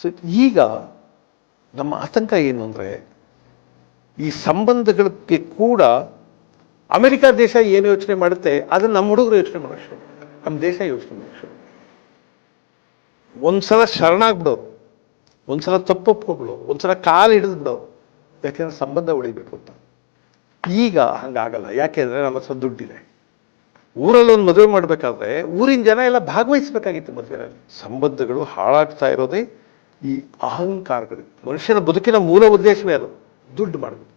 So ಈಗ ನಮ್ಮ ಆತಂಕ ಏನು ಅಂದರೆ ಈ ಸಂಬಂಧಗಳಿಗೆ ಕೂಡ ಅಮೆರಿಕ ದೇಶ ಏನು ಯೋಚನೆ ಮಾಡುತ್ತೆ ಅದನ್ನು ನಮ್ಮ ಹುಡುಗರು ಯೋಚನೆ ಮಾಡೋಕ್ಕೆ ಶುರು ಮಾಡ್ತಾರೆ. ನಮ್ಮ ದೇಶ ಯೋಚನೆ ಮಾಡೋಕ್ಕೆ ಶುರು ಮಾಡ್ತಾರೆ. ಒಂದ್ಸಲ ಶರಣಾಗ್ಬಿಡೋರು, ಒಂದ್ಸಲ ತಪ್ಪೊಪ್ಕೊಬಿಡೋರು, ಒಂದ್ಸಲ ಕಾಲು ಹಿಡಿದು ಬಿಡೋರು, ಯಾಕೆಂದ್ರೆ ಸಂಬಂಧ ಉಳಿಬೇಕು ಅಂತ. ಈಗ ಹಂಗಾಗಲ್ಲ. ಯಾಕೆಂದ್ರೆ ನಮ್ಮ ಹತ್ರ ದುಡ್ಡಿದೆ. ಊರಲ್ಲಿ ಒಂದು ಮದುವೆ ಮಾಡಬೇಕಾದ್ರೆ ಊರಿನ ಜನ ಎಲ್ಲ ಭಾಗವಹಿಸಬೇಕಾಗಿತ್ತು ಮದುವೆಯಲ್ಲಿ. ಸಂಬಂಧಗಳು ಹಾಳಾಗ್ತಾ ಇರೋದೇ ಈ ಅಹಂಕಾರಗಳು. ಮನುಷ್ಯನ ಬದುಕಿನ ಮೂಲ ಉದ್ದೇಶವೇ ಅದು, ದುಡ್ಡು ಮಾಡಬೇಕು.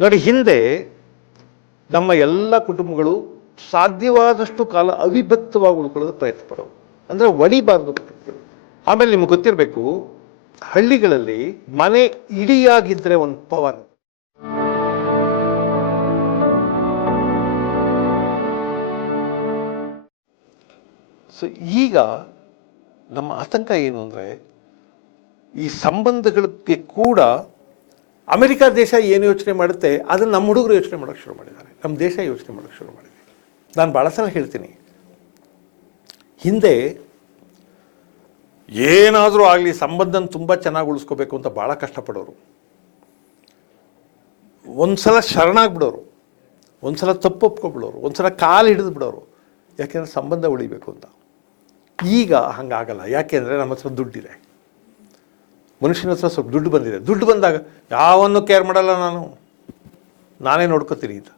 ನೋಡಿ, ಹಿಂದೆ ನಮ್ಮ ಎಲ್ಲ ಕುಟುಂಬಗಳು ಸಾಧ್ಯವಾದಷ್ಟು ಕಾಲ ಅವಿಭಕ್ತವಾಗಿ ಉಳ್ಕೊಳ್ಳೋದು ಪ್ರಯತ್ನ ಪಡೋವು, ಅಂದರೆ ಒಡಿಬಾರ್ದು ಕುಟುಂಬಗಳು. ಆಮೇಲೆ ನಿಮ್ಗೆ ಗೊತ್ತಿರಬೇಕು, ಹಳ್ಳಿಗಳಲ್ಲಿ ಮನೆ ಇಡಿಯಾಗಿದ್ದರೆ ಒಂದು ಪವರ್. ಸೊ ಈಗ ನಮ್ಮ ಆತಂಕ ಏನು ಅಂದರೆ ಈ ಸಂಬಂಧಗಳಿಗೆ ಕೂಡ ಅಮೆರಿಕ ದೇಶ ಏನು ಯೋಚನೆ ಮಾಡುತ್ತೆ ಅದನ್ನು ನಮ್ಮ ಹುಡುಗರು ಯೋಚನೆ ಮಾಡೋಕ್ಕೆ ಶುರು ಮಾಡಿದ್ದಾರೆ. ನಮ್ಮ ದೇಶ ಯೋಚನೆ ಮಾಡೋಕ್ಕೆ ಶುರು ಮಾಡಿದೆ. ನಾನು ಭಾಳ ಸಲ ಹೇಳ್ತೀನಿ, ಹಿಂದೆ ಏನಾದರೂ ಆಗಲಿ ಸಂಬಂಧನ ತುಂಬ ಚೆನ್ನಾಗಿ ಉಳಿಸ್ಕೋಬೇಕು ಅಂತ ಭಾಳ ಕಷ್ಟಪಡೋರು. ಒಂದ್ಸಲ ಶರಣಾಗ್ಬಿಡೋರು, ಒಂದ್ಸಲ ತಪ್ಪೊಪ್ಕೊಬಿಡೋರು, ಒಂದ್ಸಲ ಕಾಲು ಹಿಡಿದು ಬಿಡೋರು, ಯಾಕೆಂದರೆ ಸಂಬಂಧ ಉಳಿಬೇಕು ಅಂತ. ಈಗ ಹಂಗಾಗಲ್ಲ. ಯಾಕೆಂದರೆ ನಮ್ಮ ಹತ್ರ ದುಡ್ಡಿದೆ. ಮನುಷ್ಯನ ಹತ್ರ ಸ್ವಲ್ಪ ದುಡ್ಡು ಬಂದಿದೆ. ದುಡ್ಡು ಬಂದಾಗ ಯಾವನ್ನು ಕೇರ್ ಮಾಡಲ್ಲ, ನಾನೇ ನೋಡ್ಕೋತೀನಿ ಅಂತ.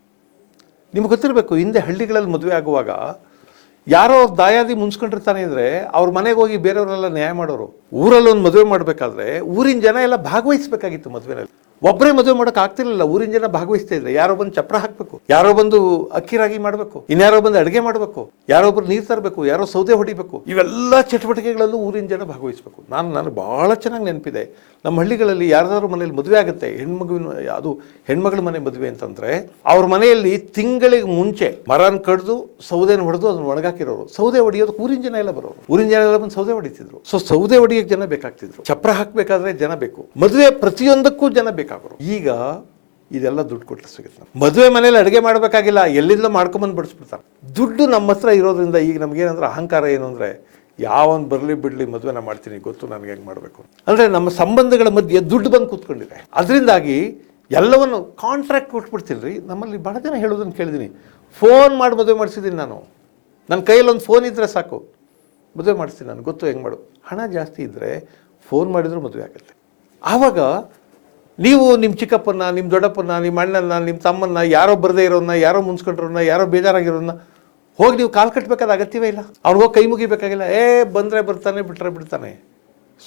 ನಿಮ್ಗೆ ಗೊತ್ತಿರಬೇಕು, ಹಿಂದೆ ಹಳ್ಳಿಗಳಲ್ಲಿ ಮದುವೆ ಆಗುವಾಗ ಯಾರೋ ಅವ್ರ ದಾಯಾದಿ ಮುನ್ಸ್ಕೊಂಡಿರ್ತಾನೆ ಅಂದರೆ ಅವ್ರ ಮನೆಗೆ ಹೋಗಿ ಬೇರೆಯವರೆಲ್ಲ ನ್ಯಾಯ ಮಾಡೋರು. ಊರಲ್ಲಿ ಒಂದು ಮದುವೆ ಮಾಡಬೇಕಾದ್ರೆ ಊರಿನ ಜನ ಎಲ್ಲ ಭಾಗವಹಿಸಬೇಕಾಗಿತ್ತು ಮದುವೆನಲ್ಲಿ. ಒಬ್ಬರೇ ಮದುವೆ ಮಾಡೋಕೆ ಆಗ್ತಿರ್ಲಿಲ್ಲ, ಊರಿನ ಜನ ಭಾಗವಹಿಸ್ತಾ ಇದ್ರೆ. ಯಾರೋ ಬಂದು ಚಪ್ರ ಹಾಕಬೇಕು, ಯಾರೋ ಬಂದು ಅಕ್ಕಿ ರಾಗಿ ಮಾಡಬೇಕು, ಇನ್ಯಾರೋ ಬಂದು ಅಡುಗೆ ಮಾಡಬೇಕು, ಯಾರೊಬ್ಬರು ನೀರು ತರಬೇಕು, ಯಾರೋ ಸೌದೆ ಹೊಡಿಬೇಕು. ಇವೆಲ್ಲ ಚಟುವಟಿಕೆಗಳಲ್ಲೂ ಊರಿನ ಜನ ಭಾಗವಹಿಸಬೇಕು. ನನಗೆ ಭಾಳ ಚೆನ್ನಾಗಿ ನೆನಪಿದೆ, ನಮ್ಮ ಹಳ್ಳಿಗಳಲ್ಲಿ ಯಾರ್ದಾದ್ರು ಮನೇಲಿ ಮದುವೆ ಆಗುತ್ತೆ, ಅದು ಹೆಣ್ಮಗಳ ಮನೆ ಮದುವೆ ಅಂತಂದರೆ ಅವ್ರ ಮನೆಯಲ್ಲಿ ತಿಂಗಳಿಗೆ ಮುಂಚೆ ಮರನ ಕಡ್ದು ಸೌದೆನ ಹೊಡೆದು ಅದನ್ನು ಒಣಗಾಕಿರೋರು. ಸೌದೆ ಹೊಡಿಯೋದಕ್ಕೆ ಊರಿನ ಜನ ಎಲ್ಲ ಬರೋರು. ಊರಿನ ಜನ ಎಲ್ಲ ಬಂದು ಸೌದೆ ಹೊಡಿತಿದ್ರು. ಸೊ ಸೌದೆ ಹೊಡಿಯೋಕ್ಕೆ ಜನ ಬೇಕಾಗ್ತಿದ್ರು, ಚಪ್ರ ಹಾಕಬೇಕಾದ್ರೆ ಜನ ಬೇಕು, ಮದುವೆ ಪ್ರತಿಯೊಂದಕ್ಕೂ ಜನ ಬೇಕಾಗೋರು. ಈಗ ಇದೆಲ್ಲ ದುಡ್ಡು ಕೊಟ್ಟರೆ ಸಿಗುತ್ತೆ. ಮದುವೆ ಮನೇಲಿ ಅಡುಗೆ ಮಾಡಬೇಕಾಗಿಲ್ಲ, ಎಲ್ಲಿಂದ ಮಾಡ್ಕೊಂಬಂದು ಬಡಿಸ್ಬಿಡ್ತಾರೆ. ದುಡ್ಡು ನಮ್ಮ ಹತ್ರ ಇರೋದ್ರಿಂದ ಈಗ ನಮಗೇನಂದ್ರೆ ಅಹಂಕಾರ ಏನು ಅಂದರೆ, ಯಾವನ್ ಬರಲಿ ಬಿಡಲಿ ಮದುವೆನ ಮಾಡ್ತೀನಿ, ಗೊತ್ತು ನನಗೆ ಹೆಂಗೆ ಮಾಡಬೇಕು. ಅಂದರೆ ನಮ್ಮ ಸಂಬಂಧಗಳ ಮಧ್ಯೆ ದುಡ್ಡು ಬಂದು ಕೂತ್ಕೊಂಡಿದೆ. ಅದರಿಂದಾಗಿ ಎಲ್ಲವನ್ನು ಕಾಂಟ್ರಾಕ್ಟ್ ಕೊಟ್ಬಿಡ್ತೀನಿ. ನಮ್ಮಲ್ಲಿ ಭಾಳ ಜನ ಹೇಳೋದನ್ನು ಕೇಳಿದ್ದೀನಿ, ಫೋನ್ ಮಾಡಿ ಮದುವೆ ಮಾಡಿಸಿದ್ದೀನಿ ನಾನು, ನನ್ನ ಕೈಯಲ್ಲಿ ಒಂದು ಫೋನ್ ಇದ್ದರೆ ಸಾಕು ಮದುವೆ ಮಾಡಿಸ್ತೀನಿ, ನಾನು ಗೊತ್ತು ಹೆಂಗೆ ಮಾಡು. ಹಣ ಜಾಸ್ತಿ ಇದ್ದರೆ ಫೋನ್ ಮಾಡಿದ್ರು ಮದುವೆ ಆಗುತ್ತೆ. ಆವಾಗ ನೀವು ನಿಮ್ಮ ಚಿಕ್ಕಪ್ಪನ, ನಿಮ್ಮ ದೊಡ್ಡಪ್ಪನ, ನಿಮ್ಮ ಅಣ್ಣನ, ನಿಮ್ಮ ತಮ್ಮನ್ನ, ಯಾರೋ ಬರದೇ ಇರೋನ್ನ, ಯಾರೋ ಮುನ್ಸ್ಕೊಂಡ್ರನ್ನ, ಯಾರೋ ಬೇಜಾರಾಗಿರೋನ್ನ ಹೋಗಿ ನೀವು ಕಾಲು ಕಟ್ಟಬೇಕಾದ ಅಗತ್ಯವೇ ಇಲ್ಲ. ಅವ್ನಿಗೋಗಿ ಕೈ ಮುಗಿಬೇಕಾಗಿಲ್ಲ. ಬಂದರೆ ಬರ್ತಾನೆ, ಬಿಟ್ಟರೆ ಬಿಡ್ತಾನೆ.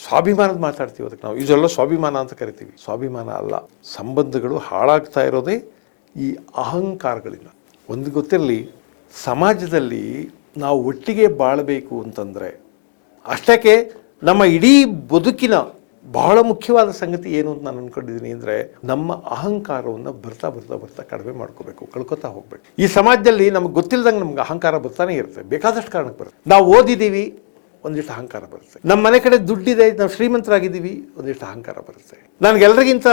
ಸ್ವಾಭಿಮಾನದ ಮಾತಾಡ್ತೀವಿ ಅದಕ್ಕೆ ನಾವು. ಇದೆಲ್ಲ ಸ್ವಾಭಿಮಾನ ಅಂತ ಕರಿತೀವಿ. ಸ್ವಾಭಿಮಾನ ಅಲ್ಲ. ಸಂಬಂಧಗಳು ಹಾಳಾಗ್ತಾ ಇರೋದೇ ಈ ಅಹಂಕಾರಗಳಿಂದ. ಒಂದು ಗೊತ್ತಿರಲಿ, ಸಮಾಜದಲ್ಲಿ ನಾವು ಒಟ್ಟಿಗೆ ಬಾಳಬೇಕು ಅಂತಂದರೆ ಅಷ್ಟಕ್ಕೆ ನಮ್ಮ ಇಡೀ ಬದುಕಿನ ಬಹಳ ಮುಖ್ಯವಾದ ಸಂಗತಿ ಏನು ಅಂತ ನಾನು ಅಂದ್ಕೊಂಡಿದ್ದೀನಿ ಅಂದರೆ, ನಮ್ಮ ಅಹಂಕಾರವನ್ನು ಬರ್ತಾ ಬರ್ತಾ ಬರ್ತಾ ಕಡಿಮೆ ಮಾಡ್ಕೋಬೇಕು, ಕಳ್ಕೊತಾ ಹೋಗ್ಬೇಕು. ಈ ಸಮಾಜದಲ್ಲಿ ನಮ್ಗೆ ಗೊತ್ತಿಲ್ಲದಂಗೆ ನಮ್ಗೆ ಅಹಂಕಾರ ಬರ್ತಾನೆ ಇರುತ್ತೆ, ಬೇಕಾದಷ್ಟು ಕಾರಣಕ್ಕೆ ಬರುತ್ತೆ. ನಾವು ಓದಿದ್ದೀವಿ, ಒಂದಿಷ್ಟು ಅಹಂಕಾರ ಬರುತ್ತೆ. ನಮ್ಮ ಮನೆ ಕಡೆ ದುಡ್ಡಿದೆ, ನಾವು ಶ್ರೀಮಂತರಾಗಿದ್ದೀವಿ, ಒಂದಿಷ್ಟು ಅಹಂಕಾರ ಬರುತ್ತೆ. ನನಗೆಲ್ಲರಿಗಿಂತ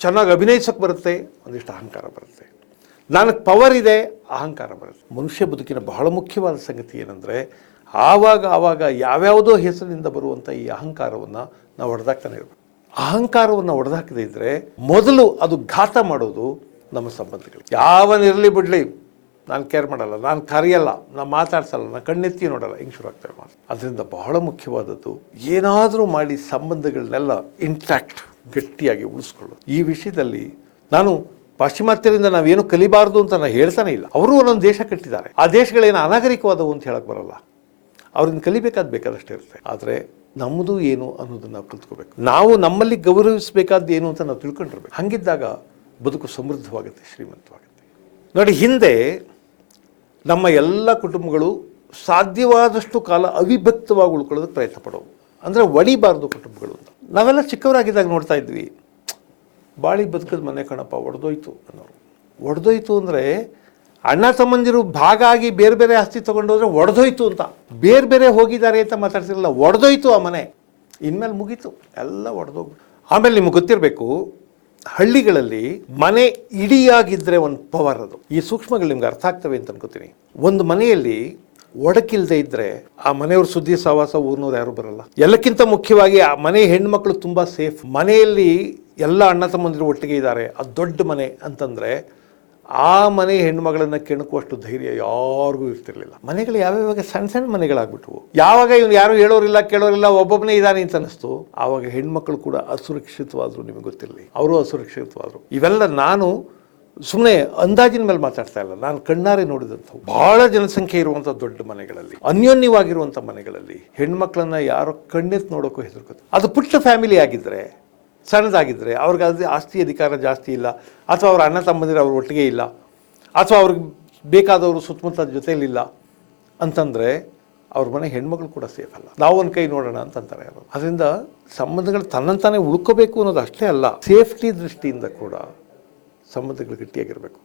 ಚೆನ್ನಾಗಿ ಅಭಿನಯಿಸೋಕೆ ಬರುತ್ತೆ, ಒಂದಿಷ್ಟು ಅಹಂಕಾರ ಬರುತ್ತೆ. ನನಗೆ ಪವರ್ ಇದೆ, ಅಹಂಕಾರ ಬರುತ್ತೆ. ಮನುಷ್ಯ ಬದುಕಿನ ಬಹಳ ಮುಖ್ಯವಾದ ಸಂಗತಿ ಏನಂದರೆ, ಆವಾಗ ಯಾವ್ಯಾವುದೋ ಹೆಸರಿನಿಂದ ಬರುವಂಥ ಈ ಅಹಂಕಾರವನ್ನು ನಾವು ಹೊಡೆದಾಕ್ತಾನೆ ಇರಬೇಕು. ಅಹಂಕಾರವನ್ನು ಹೊಡೆದಾಕದೇ ಇದ್ದರೆ ಮೊದಲು ಅದು ಘಾತ ಮಾಡೋದು ನಮ್ಮ ಸಂಬಂಧಗಳು. ಯಾವನಿರಲಿ ಬಿಡಲಿ, ನಾನು ಕೇರ್ ಮಾಡಲ್ಲ, ನಾನು ಕರೆಯಲ್ಲ, ನಾನು ಮಾತಾಡ್ಸಲ್ಲ, ನಾನು ಕಣ್ಣೆತ್ತಿ ನೋಡಲ್ಲ, ಹಿಂಗೆ ಶುರು ಆಗ್ತವೆ ಮಾತು. ಅದರಿಂದ ಬಹಳ ಮುಖ್ಯವಾದದ್ದು, ಏನಾದರೂ ಮಾಡಿ ಸಂಬಂಧಗಳನ್ನೆಲ್ಲ ಇಂಟ್ಯಾಕ್ಟ್ ಗಟ್ಟಿಯಾಗಿ ಉಳಿಸ್ಕೊಳ್ಳೋದು. ಈ ವಿಷಯದಲ್ಲಿ ನಾನು ಪಾಶ್ಚಿಮಾತ್ಯರಿಂದ ನಾವೇನು ಕಲಿಬಾರ್ದು ಅಂತ ನಾನು ಹೇಳ್ತಾನೆ ಇಲ್ಲ. ಅವರು ಒಂದೊಂದು ದೇಶ ಕಟ್ಟಿದ್ದಾರೆ, ಆ ದೇಶಗಳೇನು ಅನಾಗರಿಕವಾದವು ಅಂತ ಹೇಳಕ್ಕೆ ಬರಲ್ಲ. ಅವ್ರನ್ನ ಬೇಕಾದಷ್ಟೇ ಇರುತ್ತೆ. ಆದರೆ ನಮ್ಮದು ಏನು ಅನ್ನೋದನ್ನು ನಾವು ಕಲ್ತ್ಕೋಬೇಕು. ನಾವು ನಮ್ಮಲ್ಲಿ ಗೌರವಿಸಬೇಕಾದ್ದು ಏನು ಅಂತ ನಾವು ತಿಳ್ಕೊಂಡಿರ್ಬೇಕು. ಹಾಗಿದ್ದಾಗ ಬದುಕು ಸಮೃದ್ಧವಾಗುತ್ತೆ, ಶ್ರೀಮಂತವಾಗುತ್ತೆ. ನೋಡಿ, ಹಿಂದೆ ನಮ್ಮ ಎಲ್ಲ ಕುಟುಂಬಗಳು ಸಾಧ್ಯವಾದಷ್ಟು ಕಾಲ ಅವಿಭಕ್ತವಾಗಿ ಉಳ್ಕೊಳ್ಳೋದಕ್ಕೆ ಪ್ರಯತ್ನ ಪಡೋವು, ಅಂದರೆ ಒಡಿಬಾರ್ದು ಕುಟುಂಬಗಳು ಅಂತ. ನಾವೆಲ್ಲ ಚಿಕ್ಕವರಾಗಿದ್ದಾಗ ನೋಡ್ತಾ ಇದ್ವಿ, ಬಾಳಿ ಬದುಕದ ಮನೆ ಕಣಪ್ಪ, ಒಡೆದೋಯ್ತು ಅನ್ನೋರು. ಒಡೆದೋಯ್ತು ಅಂದರೆ ಅಣ್ಣ ತಮ್ಮಂದಿರು ಭಾಗ ಆಗಿ ಬೇರೆ ಬೇರೆ ಆಸ್ತಿ ತೊಗೊಂಡೋದ್ರೆ ಒಡೆದೋಯ್ತು ಅಂತ, ಬೇರೆ ಬೇರೆ ಹೋಗಿದ್ದಾರೆ ಅಂತ ಮಾತಾಡ್ತಿರಲಿಲ್ಲ. ಒಡೆದೋಯ್ತು ಆ ಮನೆ, ಇನ್ಮೇಲೆ ಮುಗೀತು, ಎಲ್ಲ ಒಡೆದೋಗ್ಬಿಟ್ಟು. ಆಮೇಲೆ ನಿಮ್ಗೆ ಗೊತ್ತಿರಬೇಕು, ಹಳ್ಳಿಗಳಲ್ಲಿ ಮನೆ ಇಡಿಯಾಗಿದ್ದರೆ ಒಂದು ಪವರ್. ಅದು ಈ ಸೂಕ್ಷ್ಮಗಳು ನಿಮ್ಗೆ ಅರ್ಥ ಆಗ್ತವೆ ಅಂತ ಅನ್ಕೋತೀನಿ. ಒಂದು ಮನೆಯಲ್ಲಿ ಒಡಕಿಲ್ಲದೆ ಇದ್ದರೆ ಆ ಮನೆಯವ್ರ ಸುದ್ದಿ ಸಹವಾಸ ಊರಿನವ್ರು ಯಾರು ಬರಲ್ಲ. ಎಲ್ಲಕ್ಕಿಂತ ಮುಖ್ಯವಾಗಿ ಆ ಮನೆ ಹೆಣ್ಮಕ್ಳು ತುಂಬ ಸೇಫ್. ಮನೆಯಲ್ಲಿ ಎಲ್ಲ ಅಣ್ಣ ತಮ್ಮಂದಿರು ಒಟ್ಟಿಗೆ ಇದ್ದಾರೆ, ಅದು ದೊಡ್ಡ ಮನೆ ಅಂತಂದರೆ ಆ ಮನೆ ಹೆಣ್ಮಗಳನ್ನು ಕೆಣಕುವಷ್ಟು ಧೈರ್ಯ ಯಾರಿಗೂ ಇರ್ತಿರ್ಲಿಲ್ಲ. ಮನೆಗಳು ಯಾವ್ಯಾವಾಗ ಸಣ್ಣ ಸಣ್ಣ ಮನೆಗಳಾಗ್ಬಿಟ್ವು. ಯಾವಾಗ ಇವನು ಯಾರು ಹೇಳೋರಿಲ್ಲ ಕೇಳೋರಿಲ್ಲ, ಒಬ್ಬೊಬ್ಬನೇ ಇದ್ದಾನೆ ಅಂತ ಅನ್ನಿಸ್ತು, ಆವಾಗ ಹೆಣ್ಮಕ್ಳು ಕೂಡ ಅಸುರಕ್ಷಿತವಾದ್ರು. ನಿಮಗೆ ಗೊತ್ತಿರಲಿ, ಅವರು ಅಸುರಕ್ಷಿತವಾದರು. ಇವೆಲ್ಲ ನಾನು ಸುಮ್ಮನೆ ಅಂದಾಜಿನ ಮೇಲೆ ಮಾತಾಡ್ತಾ ಇಲ್ಲ, ನಾನು ಕಣ್ಣಾರೆ ನೋಡಿದಂಥವು. ಬಹಳ ಜನಸಂಖ್ಯೆ ಇರುವಂಥ ದೊಡ್ಡ ಮನೆಗಳಲ್ಲಿ, ಅನ್ಯೋನ್ಯವಾಗಿರುವಂಥ ಮನೆಗಳಲ್ಲಿ ಹೆಣ್ಮಕ್ಳನ್ನ ಯಾರೋ ಕಣ್ಣೆತ್ತು ನೋಡೋಕ್ಕೂ ಹೆದರ್ಕೋದು. ಅದು ಪುಟ್ಟ ಫ್ಯಾಮಿಲಿ ಆಗಿದ್ದರೆ, ಸಣ್ಣದಾಗಿದ್ದರೆ, ಅವ್ರಿಗೆ ಅದು ಆಸ್ತಿ ಅಧಿಕಾರ ಜಾಸ್ತಿ ಇಲ್ಲ, ಅಥವಾ ಅವ್ರ ಅಣ್ಣ ತಮ್ಮಂದಿರು ಅವ್ರ ಒಟ್ಟಿಗೆ ಇಲ್ಲ, ಅಥವಾ ಅವ್ರಿಗೆ ಬೇಕಾದವರು ಸುತ್ತಮುತ್ತ ಜೊತೆಯಲ್ಲಿಲ್ಲ ಅಂತಂದರೆ ಅವ್ರ ಮನೆ ಹೆಣ್ಮಕ್ಳು ಕೂಡ ಸೇಫ್ ಅಲ್ಲ. ನಾವು ಒಂದು ಕೈ ನೋಡೋಣ ಅಂತಂತಾರೆ ಅವರು. ಅದರಿಂದ ಸಂಬಂಧಗಳು ತನ್ನಂತಾನೆ ಉಳ್ಕೋಬೇಕು ಅನ್ನೋದು ಅಷ್ಟೇ ಅಲ್ಲ, ಸೇಫ್ಟಿ ದೃಷ್ಟಿಯಿಂದ ಕೂಡ ಸಂಬಂಧಗಳು ಗಟ್ಟಿಯಾಗಿರಬೇಕು.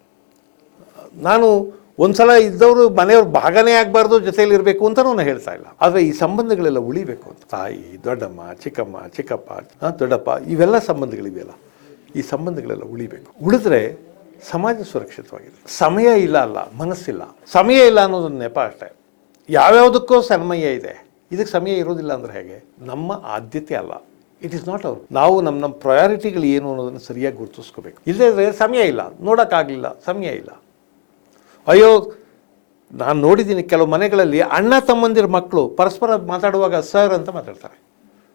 ನಾನು ಒಂದ್ಸಲ ಇದ್ದವರು ಮನೆಯವ್ರ ಭಾಗನೇ ಆಗಬಾರ್ದು, ಜೊತೆಯಲ್ಲಿರಬೇಕು ಅಂತಲೂ ನಾನು ಹೇಳ್ತಾ ಇಲ್ಲ. ಆದರೆ ಈ ಸಂಬಂಧಗಳೆಲ್ಲ ಉಳಿಬೇಕು ಅಂತ. ತಾಯಿ, ದೊಡ್ಡಮ್ಮ, ಚಿಕ್ಕಮ್ಮ, ಚಿಕ್ಕಪ್ಪ, ದೊಡ್ಡಪ್ಪ, ಇವೆಲ್ಲ ಸಂಬಂಧಗಳಿವೆಯಲ್ಲ, ಈ ಸಂಬಂಧಗಳೆಲ್ಲ ಉಳಿಬೇಕು. ಉಳಿದ್ರೆ ಸಮಾಜ ಸುರಕ್ಷಿತವಾಗಿದೆ. ಸಮಯ ಇಲ್ಲ ಅಲ್ಲ, ಮನಸ್ಸಿಲ್ಲ. ಸಮಯ ಇಲ್ಲ ಅನ್ನೋದೊಂದು ನೆಪ ಅಷ್ಟೇ. ಯಾವ್ಯಾವುದಕ್ಕೂ ಸಮಯ ಇದೆ, ಇದಕ್ಕೆ ಸಮಯ ಇರೋದಿಲ್ಲ ಅಂದರೆ ಹೇಗೆ? ನಮ್ಮ ಆದ್ಯತೆ ಅಲ್ಲ, ಇಟ್ ಈಸ್ ನಾಟ್ ಅವರ್. ನಾವು ನಮ್ಮ ಪ್ರಯಾರಿಟಿಗಳು ಏನು ಅನ್ನೋದನ್ನು ಸರಿಯಾಗಿ ಗುರುತಿಸ್ಕೋಬೇಕು. ಇಲ್ಲದೇ ಸಮಯ ಇಲ್ಲ, ನೋಡೋಕ್ಕಾಗಲಿಲ್ಲ, ಸಮಯ ಇಲ್ಲ. ಅಯ್ಯೋ, ನಾನು ನೋಡಿದ್ದೀನಿ ಕೆಲವು ಮನೆಗಳಲ್ಲಿ ಅಣ್ಣ ತಮ್ಮಂದಿರ ಮಕ್ಕಳು ಪರಸ್ಪರ ಮಾತಾಡುವಾಗ ಸರ್ ಅಂತ ಮಾತಾಡ್ತಾರೆ,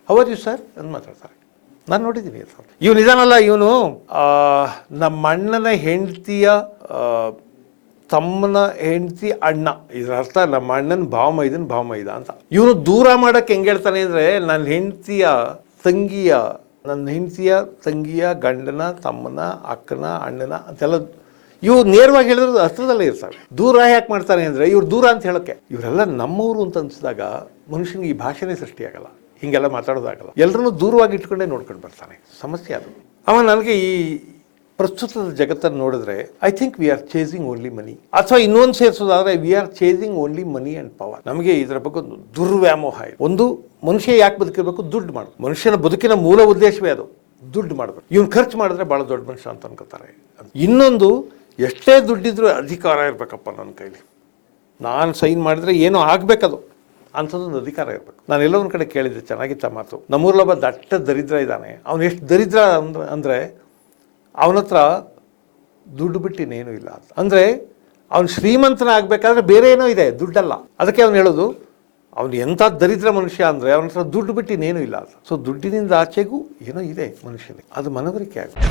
ಹೌ ಆರ್ ಯು ಸರ್ ಅಂತ ಮಾತಾಡ್ತಾರೆ. ನಾನು ನೋಡಿದ್ದೀನಿ. ಇವನು ಇದಾನಲ್ಲ, ಇವನು ನಮ್ಮ ಅಣ್ಣನ ಹೆಂಡತಿಯ ತಮ್ಮನ ಹೆಂಡತಿ ಅಣ್ಣ, ಇದರ ಅರ್ಥ ನಮ್ಮ ಅಣ್ಣನ ಭಾವಮೈದ ಅಂತ. ಇವನು ದೂರ ಮಾಡೋಕ್ಕೆ ಹೆಂಗೆ ಹೇಳ್ತಾನೆ ಅಂದರೆ, ನನ್ನ ಹೆಂಡತಿಯ ತಂಗಿಯ ಗಂಡನ ತಮ್ಮನ ಅಕ್ಕನ ಅಣ್ಣನ ಅಂತೆಲ್ಲ ಇವು ನೇರವಾಗಿ ಹೇಳಿದ್ರೆ ಹತ್ರದಲ್ಲೇ ಇರ್ತವೆ. ದೂರ ಯಾಕೆ ಮಾಡ್ತಾನೆ ಅಂದರೆ, ಇವ್ರು ದೂರ ಅಂತ ಹೇಳೋಕ್ಕೆ. ಇವರೆಲ್ಲ ನಮ್ಮವರು ಅಂತ ಅನಿಸಿದಾಗ ಮನುಷ್ಯನಿಗೆ ಈ ಭಾಷೆನೇ ಸೃಷ್ಟಿಯಾಗಲ್ಲ, ಹೀಗೆಲ್ಲ ಮಾತಾಡೋದಾಗಲ್ಲ. ಎಲ್ಲರನ್ನೂ ದೂರವಾಗಿ ಇಟ್ಕೊಂಡೇ ನೋಡ್ಕೊಂಡು ಬರ್ತಾನೆ. ಸಮಸ್ಯೆ ಅದು. ನನಗೆ ಈ ಪ್ರಸ್ತುತದ ಜಗತ್ತನ್ನು ನೋಡಿದ್ರೆ I think we are chasing only money, ಅಥವಾ ಇನ್ನೊಂದು ಸೇರಿಸೋದಾದ್ರೆ we are chasing only money and power. ನಮಗೆ ಇದರ ಬಗ್ಗೆ ಒಂದು ದುರ್ವ್ಯಾಮೋಹ ಇದೆ. ಒಂದು, ಮನುಷ್ಯ ಯಾಕೆ ಬದುಕಿರಬೇಕು? ದುಡ್ಡು ಮಾಡೋದು. ಮನುಷ್ಯನ ಬದುಕಿನ ಮೂಲ ಉದ್ದೇಶವೇ ಅದು, ದುಡ್ಡು ಮಾಡಬೇಕು. ಇವನು ಖರ್ಚು ಮಾಡಿದ್ರೆ ಭಾಳ ದೊಡ್ಡ ಮನುಷ್ಯ ಅಂತ ಅನ್ಕೋತಾರೆ. ಇನ್ನೊಂದು, ಎಷ್ಟೇ ದುಡ್ಡಿದ್ರೂ ಅಧಿಕಾರ ಇರಬೇಕಪ್ಪ ನನ್ನ ಕೈಲಿ, ನಾನು ಸೈನ್ ಮಾಡಿದ್ರೆ ಏನೋ ಆಗಬೇಕದು ಅಂಥದ್ದೊಂದು ಅಧಿಕಾರ ಇರಬೇಕು. ನಾನು ಎಲ್ಲೋ ಒಂದು ಕಡೆ ಕೇಳಿದ್ದೆ, ಚೆನ್ನಾಗಿತ್ತ ಮಾತು. ನಮ್ಮೂರಲ್ಲೊಬ್ಬ ದಟ್ಟ ದರಿದ್ರ ಇದ್ದಾನೆ. ಅವನು ಎಷ್ಟು ದರಿದ್ರ ಅಂದರೆ ಅವನ ಹತ್ರ ದುಡ್ಡು ಬಿಟ್ಟಿನೇನೂ ಇಲ್ಲ ಅಂತ. ಅಂದರೆ ಅವನು ಶ್ರೀಮಂತನ ಆಗಬೇಕಾದ್ರೆ ಬೇರೆ ಏನೋ ಇದೆ, ದುಡ್ಡಲ್ಲ. ಅದಕ್ಕೆ ಅವನು ಹೇಳೋದು, ಅವನು ಎಂಥ ದರಿದ್ರ ಮನುಷ್ಯ ಅಂದರೆ ಅವನ ಹತ್ರ ದುಡ್ಡು ಬಿಟ್ಟಿನೇನೂ ಇಲ್ಲ ಅಂತ. ಸೊ ದುಡ್ಡಿನಿಂದ ಆಚೆಗೂ ಏನೋ ಇದೆ ಮನುಷ್ಯನಿಗೆ, ಅದು ಮನವರಿಕೆ ಆಗುತ್ತೆ.